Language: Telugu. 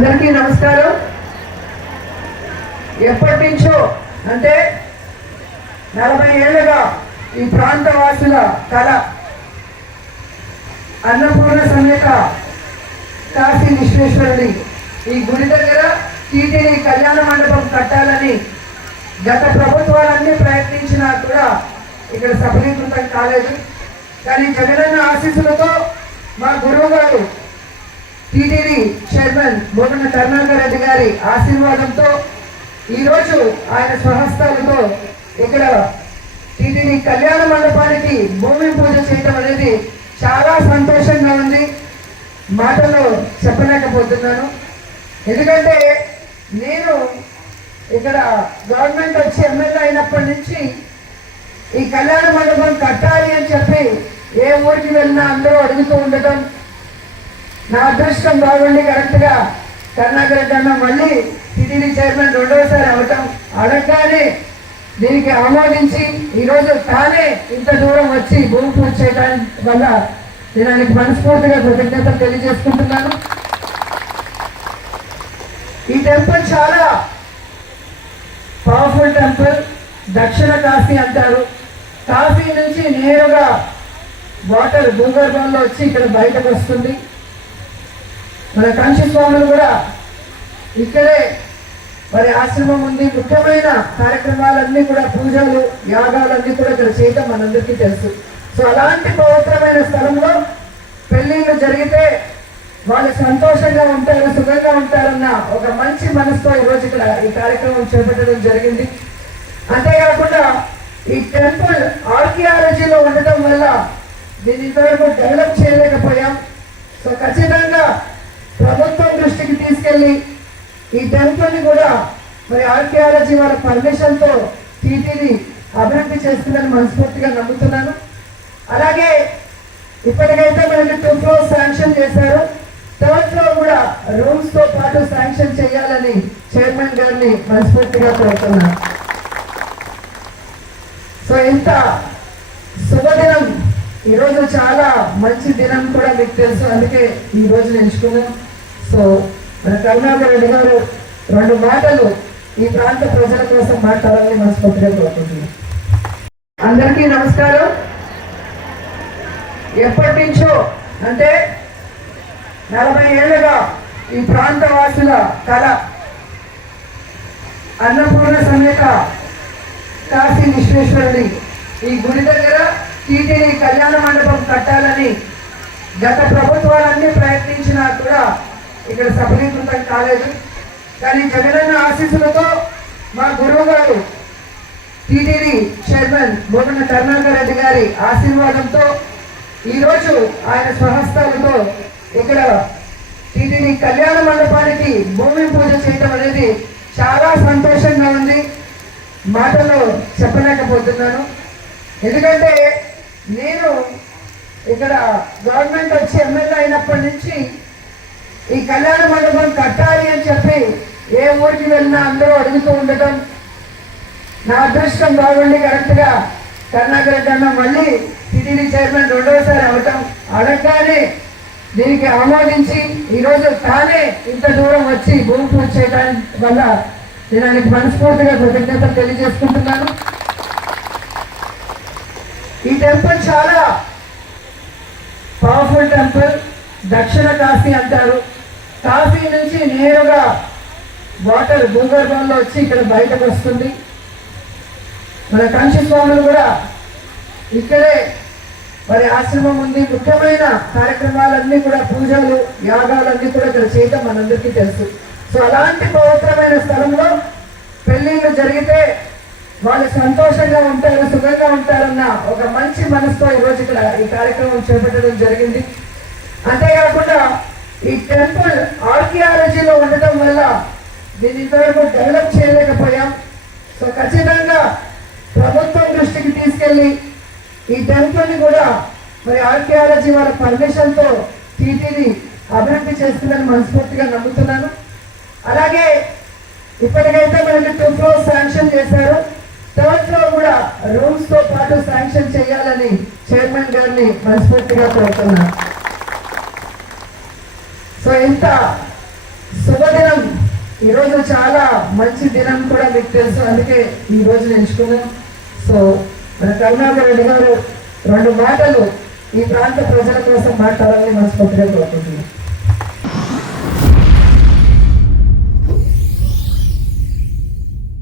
అందరికీ నమస్కారం. ఎప్పటి నుంచో అంటే 40 ఏళ్ళుగా ఈ ప్రాంత వాసుల కళ అన్నపూర్ణ సమేత కాశీ విశ్వేశ్వరుడి ఈ గుడి దగ్గర టీటీడీ కళ్యాణ మండపం కట్టాలని గత ప్రభుత్వాలన్నీ ప్రయత్నించినా కూడా ఇక్కడ సఫలీకృతం కాలేదు. కానీ జగనన్న ఆశీస్సులతో మా గురువు గారు టీటీడీ చైర్మన్ బోగన కరుణాకర్ రెడ్డి గారి ఆశీర్వాదంతో ఈరోజు ఆయన స్వహస్తాలతో ఇక్కడ టీటీడీ కళ్యాణ మండపానికి భూమి పూజ చేయడం అనేది చాలా సంతోషంగా ఉంది. మాటల్లో చెప్పలేకపోతున్నాను. ఎందుకంటే నేను ఇక్కడ గవర్నమెంట్ వచ్చి ఎమ్మెల్యే అయినప్పటి నుంచి ఈ కళ్యాణ మండపం కట్టాలి అని చెప్పి ఏ ఊరికి వెళ్ళినా అందరూ అడుగుతూ ఉండటం, నా అదృష్టం బాగుండి కరెక్ట్గా కరుణాకర్ రెడ్డి అన్న మళ్ళీ టీటీడీ చైర్మన్ రెండవసారి అవటం, అడగగానే దీనికి ఆమోదించి ఈరోజు తానే ఇంత దూరం వచ్చి భూమి పూజ చేయడం వల్ల నేను ఆయనకి మనస్ఫూర్తిగా కృతజ్ఞతలు తెలియజేసుకుంటున్నాను. ఈ టెంపుల్ చాలా పవర్ఫుల్ టెంపుల్. దక్షిణ కాశీ అంటారు. కాశీ నుంచి నేరుగా వాటర్ భూగర్భంలో వచ్చి ఇక్కడ బయటకు వస్తుంది. మన కంచి స్వాములు కూడా ఇక్కడే వారి ఆశ్రమం ఉంది. ముఖ్యమైన కార్యక్రమాలన్నీ కూడా పూజలు యాగాలన్నీ కూడా ఇక్కడ చేయటం మనందరికీ తెలుసు. సో అలాంటి పవిత్రమైన స్థలంలో పెళ్ళిళ్ళు జరిగితే వాళ్ళు సంతోషంగా ఉంటారు, సుఖంగా ఉంటారన్న ఒక మంచి మనసుతో ఈరోజు ఇక్కడ ఈ కార్యక్రమం చేపట్టడం జరిగింది. అంతేకాకుండా ఈ టెంపుల్ ఆర్కియాలజీలో ఉండటం వల్ల దీన్ని ఇంతవరకు డెవలప్ చేయలేకపోయాం. సో ఖచ్చితంగా ప్రభుత్వం దృష్టికి తీసుకెళ్ళి ఈ టెంపుల్ని కూడా మరి ఆర్కియాలజీ వాళ్ళ పర్మిషన్తో టీటీడీ అభివృద్ధి చేస్తుందని మనస్ఫూర్తిగా నమ్ముతున్నాను. అలాగే ఇప్పటికైతే మనకి 2 floors శాంక్షన్ చేశారు. 3rd floor కూడా రూమ్స్తో పాటు శాంక్షన్ చేయాలని చైర్మన్ గారిని మనస్ఫూర్తిగా కోరుతున్నాను. సో ఇంత శుభదినం ఈరోజు చాలా మంచి దినం కూడా మీకు తెలుసు, అందుకే ఈ రోజు ఎంచుకున్నాం. సో మన కరుణాకర్ రెడ్డి గారు 2 మాటలు ఈ ప్రాంత ప్రజల కోసం మాట్లాడాలని మనస్ఫూర్తిగా కోరుకుంటున్నాం. అందరికీ నమస్కారం. ఎప్పటి నుంచో అంటే 40 ఏళ్ళుగా ఈ ప్రాంత వాసుల కళ అన్నపూర్ణ సమేత కాశీ విశ్వేశ్వరుడి ఈ గుడి దగ్గర టీటీడీ కళ్యాణ మండపం కట్టాలని గత ప్రభుత్వాలన్నీ ప్రయత్నించినా కూడా ఇక్కడ సఫలీకృతం కాలేదు. కానీ జగనన్న ఆశీస్సులతో మా గురువు గారు టీటీడీ చైర్మన్ బోగన కరుణాకర్ రెడ్డి గారి ఆశీర్వాదంతో ఈరోజు ఆయన స్వహస్తాలతో ఇక్కడ టీటీడీ కళ్యాణ మండపానికి భూమి పూజ చేయడం అనేది చాలా సంతోషంగా ఉంది. మాటల్లో చెప్పలేకపోతున్నాను. ఎందుకంటే నేను ఇక్కడ గవర్నమెంట్ వచ్చి ఎమ్మెల్యే అయినప్పటి నుంచి ఈ కళ్యాణ మండపం కట్టాలి అని చెప్పి ఏ ఊరికి వెళ్ళినా అందరూ అడుగుతూ ఉండటం, నా అదృష్టం బాగుండి కరెక్ట్గా కరుణాకర్ రెడ్డి అన్న మళ్ళీ టీటీడీ చైర్మన్ రెండవసారి అవటం, అడగగానే దీనికి ఆమోదించి ఈరోజు తానే ఇంత దూరం వచ్చి భూమి పూజ చేయడం వల్ల నేను ఆయనకి మనస్ఫూర్తిగా కృతజ్ఞతలు తెలియజేసుకుంటున్నాను. ఈ టెంపుల్ చాలా పవర్ఫుల్ టెంపుల్. దక్షిణ కాశీ అంటారు. కాశీ నుంచి నేరుగా వాటర్ భూగర్భంలో వచ్చి ఇక్కడ బయటకు వస్తుంది. మన కంచి స్వాములు కూడా ఇక్కడే వారి ఆశ్రమం ఉంది. ముఖ్యమైన కార్యక్రమాలన్నీ కూడా పూజలు యాగాలన్నీ కూడా ఇక్కడ చేయటం మనందరికీ తెలుసు. సో అలాంటి పవిత్రమైన స్థలంలో పెళ్ళిళ్ళు జరిగితే వాళ్ళు సంతోషంగా ఉంటారు, సుఖంగా ఉంటారన్న ఒక మంచి మనసుతో ఈరోజు ఇక్కడ ఈ కార్యక్రమం చేపట్టడం జరిగింది. అంతేకాకుండా ఈ టెంపుల్ ఆర్కియాలజీలో ఉండటం వల్ల దీన్ని ఇంతవరకు డెవలప్ చేయలేకపోయాం. సో ఖచ్చితంగా ప్రభుత్వం దృష్టికి తీసుకెళ్ళి ఈ టెంపుల్ని కూడా మరి ఆర్కియాలజీ వాళ్ళ పర్మిషన్తో టీటీడీ అభివృద్ధి చేస్తుందని మనస్ఫూర్తిగా నమ్ముతున్నాను. అలాగే ఇప్పటికైతే మనకి 2 floors శాంక్షన్ చేశారు. 3rd floor కూడా రూమ్స్తో పాటు శాంక్షన్ చేయాలని చైర్మన్ గారిని మనస్ఫూర్తిగా కోరుతున్నాను. సో ఇంత శుభ ఈరోజు చాలా మంచి దినం కూడా మీకు తెలుసు, అందుకే ఈ రోజు ఎంచుకున్నాం. సో మన కరుణాకర్ రెడ్డి గారు 2 మాటలు ఈ ప్రాంత ప్రజల కోసం మాట్లాడాలని మనస్ఫూర్తిగా కోరుకుంటున్నాం.